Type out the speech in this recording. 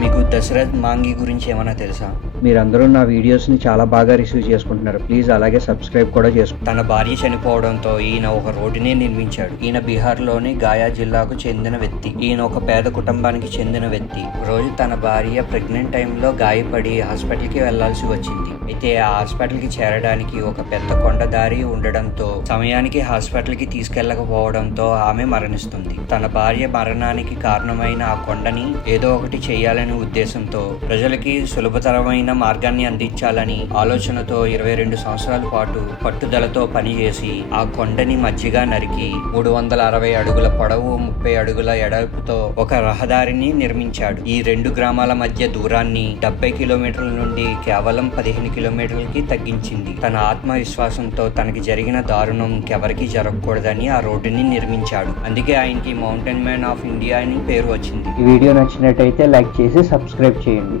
మీకు దశరథ్ మాంగి గురించి ఏమైనా తెలుసా? మీరందరూ నా వీడియోస్ని చాలా బాగా రిసీవ్ చేసుకుంటున్నారు. ప్లీజ్ అలాగే సబ్స్క్రైబ్ కూడా చేసుకోండి. తన భార్య చనిపోవడంతో ఈయన ఒక రోడ్డునే నిర్మించాడు. ఈయన బీహార్లోని గాయా జిల్లాకు చెందిన వ్యక్తి. ఈయన ఒక పేద కుటుంబానికి చెందిన వ్యక్తి. రోజు తన భార్య ప్రెగ్నెంట్ టైంలో గాయపడి హాస్పిటల్కి వెళ్లాల్సి వచ్చింది. అయితే ఆ హాస్పిటల్కి చేరడానికి ఒక పెద్ద కొండ దారి ఉండడంతో సమయానికి హాస్పిటల్కి తీసుకెళ్లకపోవడంతో ఆమె మరణిస్తుంది. తన భార్య మరణానికి కారణమైన ఆ కొండని ఏదో ఒకటి చేయాలనే ఉద్దేశంతో ప్రజలకి సులభతరమైన మార్గాన్ని అందించాలని ఆలోచనతో 22 సంవత్సరాల పాటు పట్టుదలతో పనిచేసి ఆ కొండని మధ్యగా నరికి 360 అడుగుల పొడవు 30 అడుగుల ఎడల్పుతో ఒక రహదారిని నిర్మించాడు. ఈ 2 గ్రామాల మధ్య దూరాన్ని 70 కిలోమీటర్ల నుండి కేవలం 15 కిలోమీటర్లకి తగ్గించింది. తన ఆత్మవిశ్వాసంతో తనకి జరిగిన దారుణం ఇంకెవరికి జరగకూడదని ఆ రోడ్డుని నిర్మించాడు. అందుకే ఆయనకి మౌంటైన్ మ్యాన్ ఆఫ్ ఇండియా అని పేరు వచ్చింది. ఈ వీడియో నచ్చినట్టయితే లైక్ చేసి సబ్స్క్రైబ్ చేయండి.